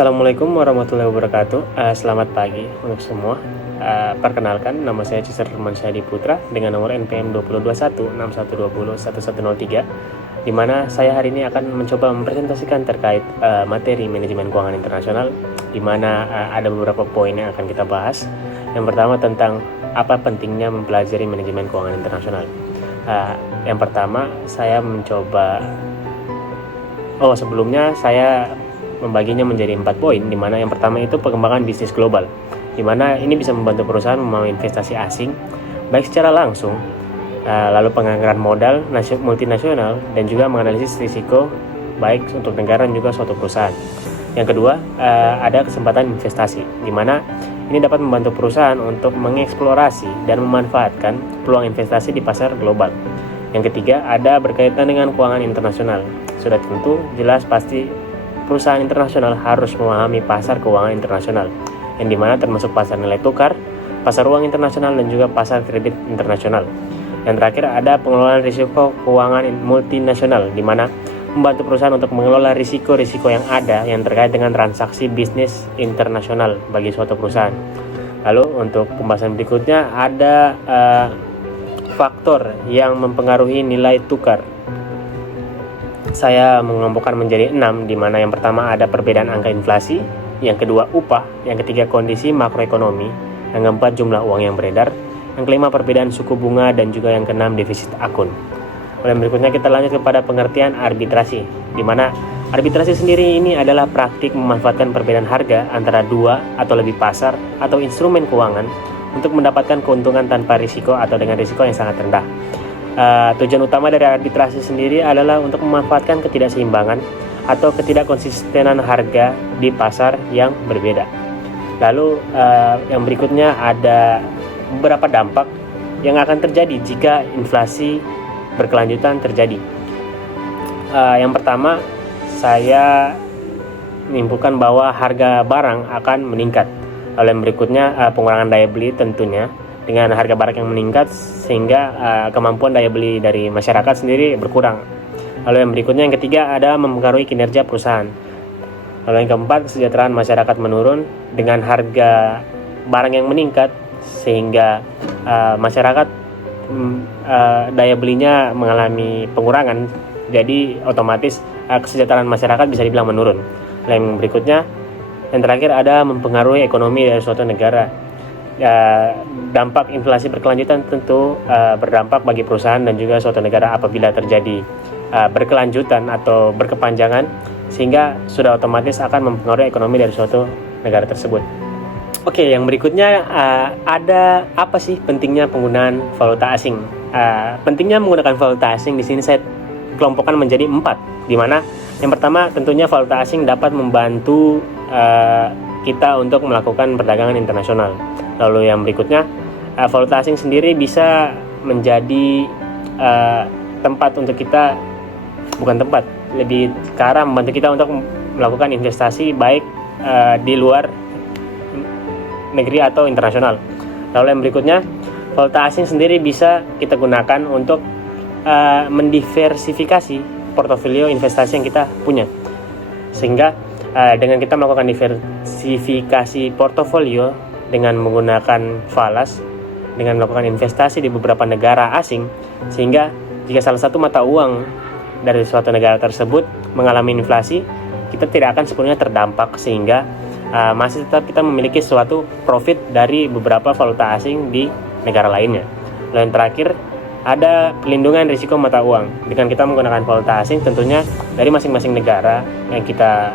Assalamualaikum warahmatullahi wabarakatuh. Selamat pagi untuk semua. Perkenalkan, nama saya Cisar Mansyadi Putra dengan nomor NPM 202161201103, di mana saya hari ini akan mencoba mempresentasikan terkait materi manajemen keuangan internasional, di mana ada beberapa poin yang akan kita bahas. Yang pertama tentang apa pentingnya mempelajari manajemen keuangan internasional. Yang pertama saya mencoba sebelumnya saya membaginya menjadi 4 poin, di mana yang pertama itu pengembangan bisnis global, di mana ini bisa membantu perusahaan membangun investasi asing baik secara langsung, lalu penganggaran modal multinasional, dan juga menganalisis risiko baik untuk negara dan juga suatu perusahaan. Yang kedua, ada kesempatan investasi, di mana ini dapat membantu perusahaan untuk mengeksplorasi dan memanfaatkan peluang investasi di pasar global. Yang ketiga, ada berkaitan dengan keuangan internasional. Sudah tentu jelas pasti perusahaan internasional harus memahami pasar keuangan internasional, yang dimana termasuk pasar nilai tukar, pasar uang internasional, dan juga pasar kredit internasional. Yang terakhir ada pengelolaan risiko keuangan multinasional, di mana membantu perusahaan untuk mengelola risiko-risiko yang ada yang terkait dengan transaksi bisnis internasional bagi suatu perusahaan. Lalu untuk pembahasan berikutnya ada faktor yang mempengaruhi nilai tukar. Saya mengelompokkan menjadi 6, di mana yang pertama ada perbedaan angka inflasi, yang kedua upah, yang ketiga kondisi makroekonomi, yang keempat jumlah uang yang beredar, yang kelima perbedaan suku bunga, dan juga yang keenam defisit akun. Kemudian berikutnya kita lanjut kepada pengertian arbitrasi, di mana arbitrasi sendiri ini adalah praktik memanfaatkan perbedaan harga antara dua atau lebih pasar atau instrumen keuangan untuk mendapatkan keuntungan tanpa risiko atau dengan risiko yang sangat rendah. Tujuan utama dari arbitrasi sendiri adalah untuk memanfaatkan ketidakseimbangan atau ketidakkonsistenan harga di pasar yang berbeda. Lalu yang berikutnya ada beberapa dampak yang akan terjadi jika inflasi berkelanjutan terjadi. Yang pertama, saya menyimpulkan bahwa harga barang akan meningkat. Lalu yang berikutnya pengurangan daya beli tentunya, dengan harga barang yang meningkat sehingga kemampuan daya beli dari masyarakat sendiri berkurang. Lalu yang berikutnya, yang ketiga, ada mempengaruhi kinerja perusahaan. Lalu yang keempat, kesejahteraan masyarakat menurun dengan harga barang yang meningkat sehingga masyarakat daya belinya mengalami pengurangan, jadi otomatis kesejahteraan masyarakat bisa dibilang menurun. Lalu yang berikutnya, yang terakhir, ada mempengaruhi ekonomi dari suatu negara. Dampak inflasi berkelanjutan tentu berdampak bagi perusahaan dan juga suatu negara apabila terjadi berkelanjutan atau berkepanjangan, sehingga sudah otomatis akan mempengaruhi ekonomi dari suatu negara tersebut. Oke, yang berikutnya ada apa sih pentingnya penggunaan valuta asing? Pentingnya menggunakan valuta asing di sini saya kelompokkan menjadi 4, di mana yang pertama tentunya valuta asing dapat membantu kita untuk melakukan perdagangan internasional. Lalu yang berikutnya, valuta asing sendiri bisa menjadi tempat untuk kita, bukan tempat, lebih ke arah membantu kita untuk melakukan investasi baik di luar negeri atau internasional. Lalu yang berikutnya, valuta asing sendiri bisa kita gunakan untuk mendiversifikasi portofolio investasi yang kita punya, sehingga dengan kita melakukan diversifikasi portofolio dengan menggunakan falas, dengan melakukan investasi di beberapa negara asing, sehingga jika salah satu mata uang dari suatu negara tersebut mengalami inflasi, kita tidak akan sepenuhnya terdampak, sehingga masih tetap kita memiliki suatu profit dari beberapa valuta asing di negara lainnya. Lalu yang terakhir, ada pelindungan risiko mata uang. Dengan kita menggunakan valuta asing, tentunya dari masing-masing negara yang kita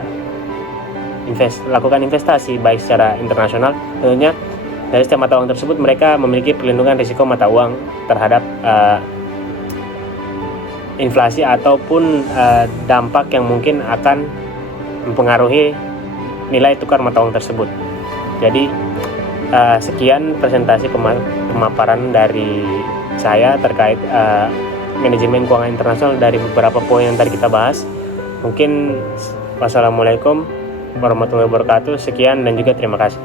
lakukan investasi baik secara internasional, tentunya dari setiap mata uang tersebut mereka memiliki perlindungan risiko mata uang terhadap inflasi ataupun dampak yang mungkin akan mempengaruhi nilai tukar mata uang tersebut. Jadi sekian presentasi pemaparan dari saya terkait manajemen keuangan internasional dari beberapa poin yang tadi kita bahas. Mungkin wassalamualaikum warahmatullahi wabarakatuh. Sekian dan juga terima kasih.